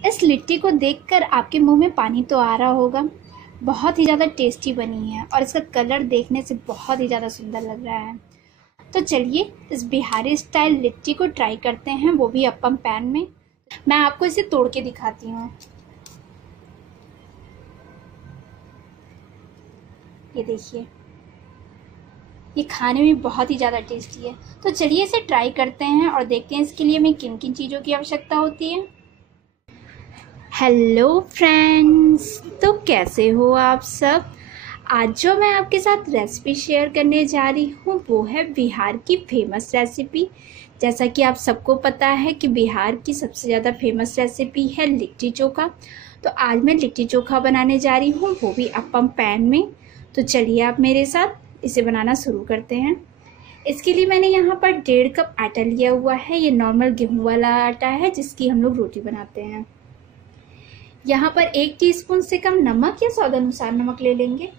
इस लिट्टी को देखकर आपके मुंह में पानी तो आ रहा होगा। बहुत ही ज़्यादा टेस्टी बनी है और इसका कलर देखने से बहुत ही ज़्यादा सुंदर लग रहा है। तो चलिए इस बिहारी स्टाइल लिट्टी को ट्राई करते हैं, वो भी अप्पम पैन में। मैं आपको इसे तोड़ के दिखाती हूँ। ये देखिए, ये खाने में बहुत ही ज़्यादा टेस्टी है। तो चलिए इसे ट्राई करते हैं और देखते हैं इसके लिए हमें किन किन चीज़ों की आवश्यकता होती है। हेलो फ्रेंड्स, तो कैसे हो आप सब। आज जो मैं आपके साथ रेसिपी शेयर करने जा रही हूँ वो है बिहार की फेमस रेसिपी। जैसा कि आप सबको पता है कि बिहार की सबसे ज़्यादा फेमस रेसिपी है लिट्टी चोखा। तो आज मैं लिट्टी चोखा बनाने जा रही हूँ, वो भी अप्पम पैन में। तो चलिए आप मेरे साथ इसे बनाना शुरू करते हैं। इसके लिए मैंने यहाँ पर 1.5 कप आटा लिया हुआ है। ये नॉर्मल गेहूँ वाला आटा है जिसकी हम लोग रोटी बनाते हैं। यहाँ पर 1 टीस्पून से कम नमक या स्वादानुसार नमक ले लेंगे।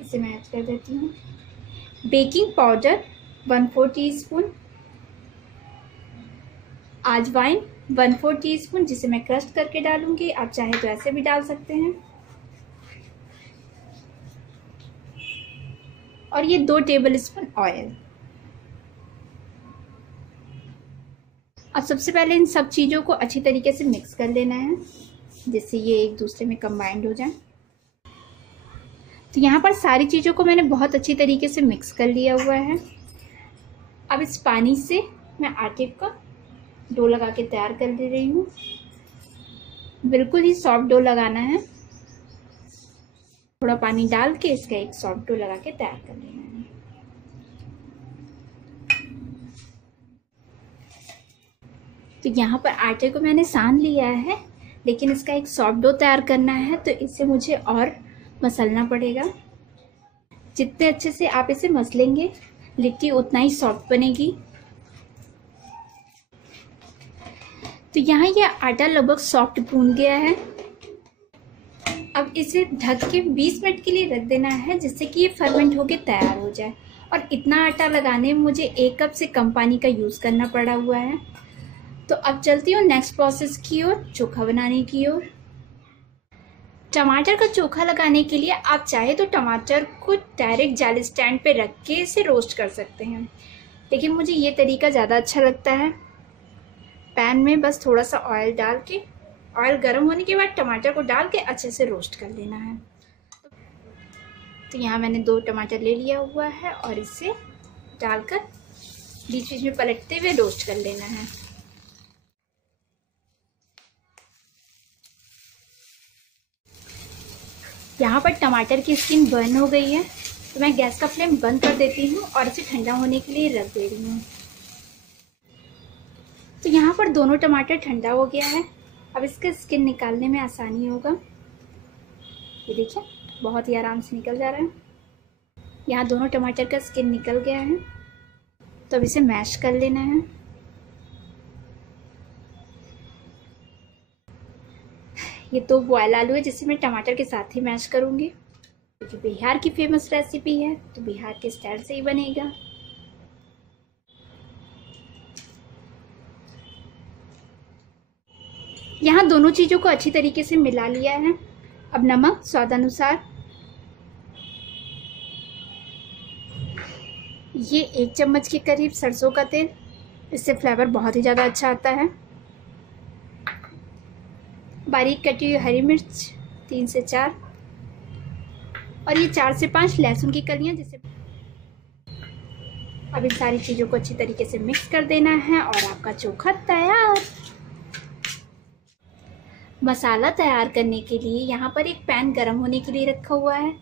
इसे मैं ऐड कर देती हूँ। बेकिंग पाउडर 1/4 टीस्पून, अजवाइन 1/4 टीस्पून जिसे मैं क्रश करके डालूंगी। आप चाहे तो ऐसे भी डाल सकते हैं। और ये 2 टेबलस्पून ऑयल। अब सबसे पहले इन सब चीज़ों को अच्छी तरीके से मिक्स कर लेना है जिससे ये एक दूसरे में कंबाइंड हो जाए। तो यहाँ पर सारी चीज़ों को मैंने बहुत अच्छी तरीके से मिक्स कर लिया हुआ है। अब इस पानी से मैं आटे का डो लगा के तैयार कर ले रही हूँ। बिल्कुल ही सॉफ्ट डो लगाना है। थोड़ा पानी डाल के इसका एक सॉफ्ट डो लगा के तैयार कर लेना है। तो यहाँ पर आटे को मैंने सान लिया है, लेकिन इसका एक सॉफ्ट डो तैयार करना है तो इसे मुझे और मसलना पड़ेगा। जितने अच्छे से आप इसे मसलेंगे लिट्टी उतना ही सॉफ्ट बनेगी। तो यहाँ ये आटा लगभग सॉफ्ट भून गया है। अब इसे ढक के 20 मिनट के लिए रख देना है जिससे कि ये फर्मेंट होके तैयार हो जाए। और इतना आटा लगाने में मुझे 1 कप से कम पानी का यूज़ करना पड़ा हुआ है। तो अब चलती हूँ नेक्स्ट प्रोसेस की ओर, चोखा बनाने की ओर। टमाटर का चोखा लगाने के लिए आप चाहे तो टमाटर को डायरेक्ट जाली स्टैंड पे रख के इसे रोस्ट कर सकते हैं, लेकिन मुझे ये तरीका ज़्यादा अच्छा लगता है। पैन में बस थोड़ा सा ऑयल डाल के, ऑयल गर्म होने के बाद टमाटर को डाल के अच्छे से रोस्ट कर लेना है। तो यहाँ मैंने 2 टमाटर ले लिया हुआ है और इसे डालकर बीच बीच में पलटते हुए रोस्ट कर लेना है। यहाँ पर टमाटर की स्किन बर्न हो गई है तो मैं गैस का फ्लेम बंद कर देती हूँ और इसे ठंडा होने के लिए रख दे रही हूँ। तो यहाँ पर दोनों टमाटर ठंडा हो गया है। अब इसका स्किन निकालने में आसानी होगा। ये देखिए, बहुत ही आराम से निकल जा रहा है। यहाँ दोनों टमाटर का स्किन निकल गया है तो अब इसे मैश कर लेना है। ये 2 बॉयल आलू है जिसे मैं टमाटर के साथ ही मैश करूँगी। क्योंकि बिहार की फेमस रेसिपी है तो बिहार के स्टाइल से ही बनेगा। यहाँ दोनों चीज़ों को अच्छी तरीके से मिला लिया है। अब नमक स्वादानुसार। ये 1 चम्मच के करीब सरसों का तेल, इससे फ्लेवर बहुत ही ज़्यादा अच्छा आता है। बारीक कटी हुई हरी मिर्च 3 से 4 और ये 4 से 5 लहसुन की कलियां। जिसे अब इन सारी चीज़ों को अच्छी तरीके से मिक्स कर देना है और आपका चोखा तैयार। मसाला तैयार करने के लिए यहाँ पर एक पैन गरम होने के लिए रखा हुआ है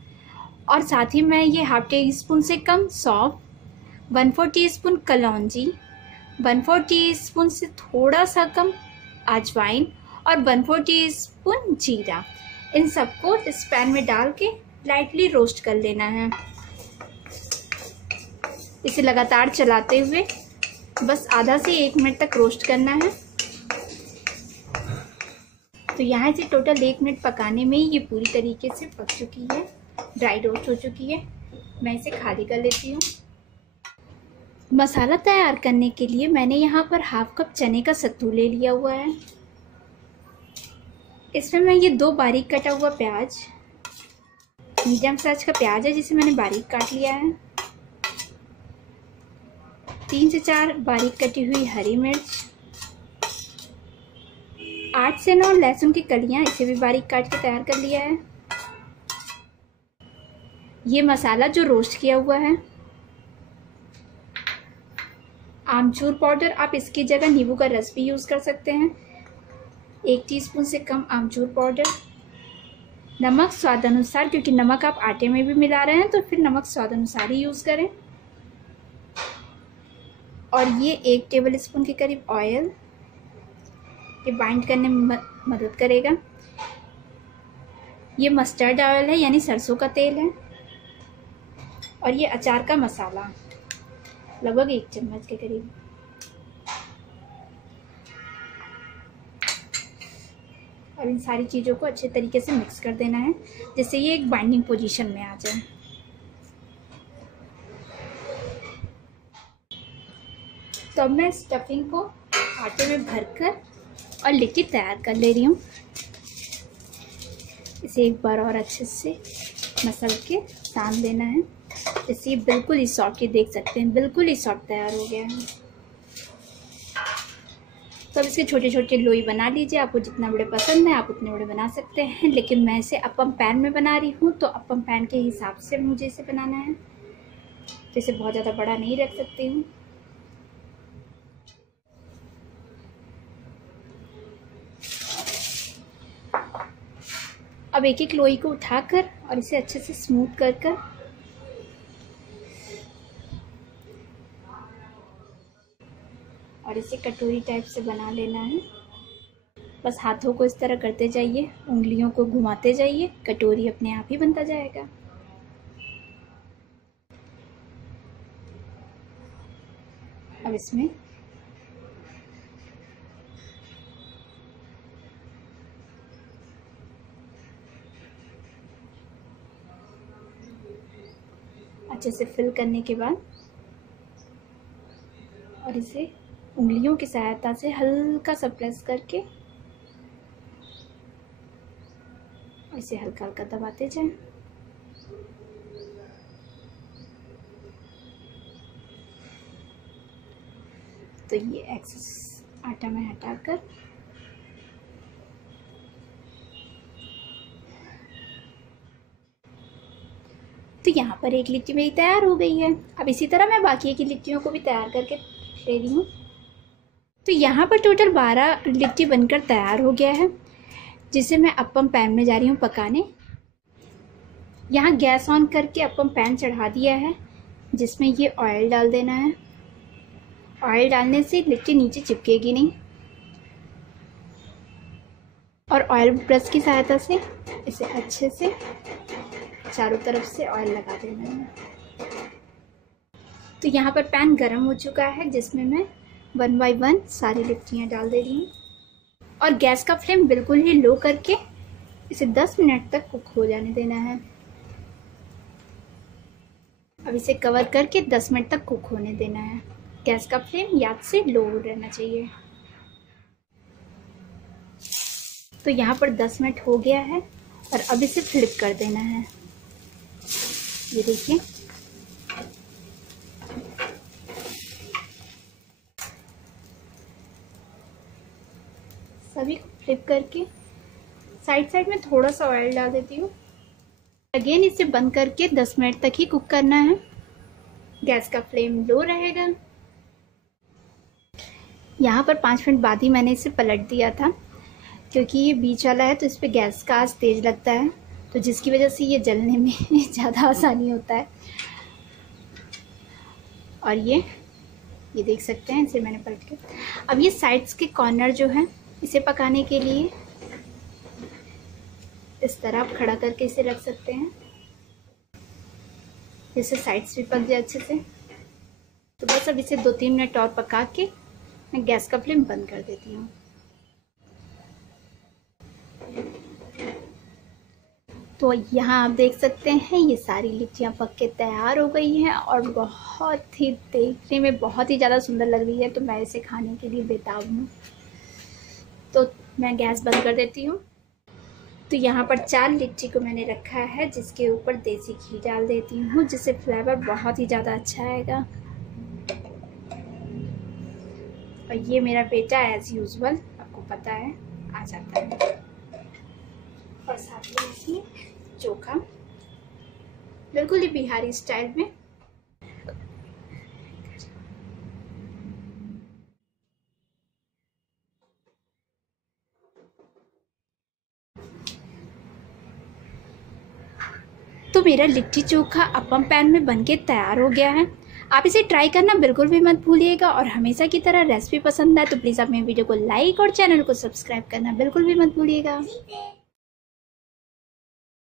और साथ ही मैं ये 1/2 टीस्पून से कम सौंफ, 1/4 टीस्पून कलौंजी, 1/4 टीस्पून से थोड़ा सा कम अजवाइन और 1/4 टीस्पून जीरा, इन सबको इस पैन में डाल के लाइटली रोस्ट कर लेना है। इसे लगातार चलाते हुए बस आधा से 1 मिनट तक रोस्ट करना है। तो यहाँ से टोटल 1 मिनट पकाने में ही ये पूरी तरीके से पक चुकी है, ड्राई रोस्ट हो चुकी है। मैं इसे खाली कर लेती हूँ। मसाला तैयार करने के लिए मैंने यहाँ पर 1/2 कप चने का सत्तू ले लिया हुआ है। इसमें मैं ये 2 बारीक कटा हुआ प्याज, मीडियम साइज का प्याज है जिसे मैंने बारीक काट लिया है, 3 से 4 बारीक कटी हुई हरी मिर्च, 8 से 9 लहसुन की कलियां, इसे भी बारीक काट के तैयार कर लिया है। ये मसाला जो रोस्ट किया हुआ है, आमचूर पाउडर, आप इसकी जगह नींबू का रस भी यूज़ कर सकते हैं, 1 टीस्पून से कम आमचूर पाउडर, नमक स्वाद अनुसार, क्योंकि नमक आप आटे में भी मिला रहे हैं तो फिर नमक स्वाद अनुसार ही यूज़ करें। और ये 1 टेबल स्पून के करीब ऑयल, ये बाइंड करने में मदद करेगा। ये मस्टर्ड ऑयल है यानी सरसों का तेल है। और ये अचार का मसाला लगभग 1 चम्मच के करीब। और इन सारी चीज़ों को अच्छे तरीके से मिक्स कर देना है जिससे ये एक बाइंडिंग पोजीशन में आ जाए। तो अब मैं स्टफिंग को आटे में भरकर और लिट्टी तैयार कर ले रही हूँ। इसे एक बार और अच्छे से मसल के सान देना है जिससे ये बिल्कुल ही सॉफ्ट, ये देख सकते हैं बिल्कुल ही सॉफ्ट तैयार हो गया है। तो अब इसके छोटे छोटे लोई बना लीजिए, आपको जितना बड़े पसंद है आप उतने बड़े बना सकते हैं, लेकिन मैं इसे अप्पम पैन में बना रही हूँ तो अप्पम पैन के हिसाब से मुझे इसे बनाना है, तो इसे बहुत ज़्यादा बड़ा नहीं रख सकती हूँ। अब एक एक लोई को उठाकर और इसे अच्छे से स्मूथ कर और इसे कटोरी टाइप से बना लेना है। बस हाथों को इस तरह करते जाइए, उंगलियों को घुमाते जाइए, कटोरी अपने आप ही बनता जाएगा। अब इसमें अच्छे से फिल करने के बाद और इसे उंगलियों की सहायता से हल्का सा प्रेस करके इसे हल्का हल्का दबाते जाएं। तो ये एक्सेस आटा में हटाकर तो यहाँ पर एक लिट्टी मेरी तैयार हो गई है। अब इसी तरह मैं बाकी की लिट्टियों को भी तैयार करके ले रही हूँ। तो यहाँ पर टोटल 12 लिट्टी बनकर तैयार हो गया है जिसे मैं अप्पम पैन में जा रही हूँ पकाने। यहाँ गैस ऑन करके अप्पम पैन चढ़ा दिया है जिसमें ये ऑयल डाल देना है। ऑयल डालने से लिट्टी नीचे चिपकेगी नहीं और ऑयल ब्रश की सहायता से इसे अच्छे से चारों तरफ से ऑयल लगा देना है। तो यहाँ पर पैन गरम हो चुका है जिसमें मैं 1 बाय 1 सारी लिट्टियाँ डाल दे रही हूँ और गैस का फ्लेम बिल्कुल ही लो करके इसे 10 मिनट तक कुक हो जाने देना है। अब इसे कवर करके 10 मिनट तक कुक होने देना है। गैस का फ्लेम याद से लो रहना चाहिए। तो यहाँ पर 10 मिनट हो गया है और अब इसे फ्लिप कर देना है। ये देखिए सभी को फ्लिप करके साइड में थोड़ा सा ऑयल डाल देती हूँ। अगेन इसे बंद करके 10 मिनट तक ही कुक करना है। गैस का फ्लेम लो रहेगा। यहाँ पर 5 मिनट बाद ही मैंने इसे पलट दिया था क्योंकि ये बीच वाला है तो इस पर गैस का आंच तेज़ लगता है, तो जिसकी वजह से ये जलने में ज़्यादा आसानी होता है। और ये देख सकते हैं, इसे मैंने पलट के अब ये साइड्स के कॉर्नर जो है इसे पकाने के लिए इस तरह आप खड़ा करके इसे रख सकते हैं जिससे साइड्स भी पक जाए अच्छे से। तो बस अब इसे 2-3 मिनट और पका के मैं गैस का फ्लेम बंद कर देती हूँ। तो यहाँ आप देख सकते हैं ये सारी लिट्टियाँ पक के तैयार हो गई हैं और बहुत ही देखने में बहुत ही ज़्यादा सुंदर लग रही है। तो मैं इसे खाने के लिए बेताब हूँ। तो मैं गैस बंद कर देती हूँ तो यहाँ पर 4 लिट्टी को मैंने रखा है, जिसके ऊपर देसी घी डाल देती हूँ, जिससे फ्लेवर बहुत ही ज़्यादा अच्छा आएगा। और ये मेरा बेटा एज़ यूजुअल आपको पता है आ जाता है। और साथ में इसमें चोखा, बिल्कुल ही बिहारी स्टाइल में। तो मेरा लिट्टी चोखा अप्पम पैन में बनके तैयार हो गया है। आप इसे ट्राई करना बिल्कुल भी मत भूलिएगा, और हमेशा की तरह रेसिपी पसंद आए तो प्लीज़ आप मेरे वीडियो को लाइक और चैनल को सब्सक्राइब करना बिल्कुल भी मत भूलिएगा।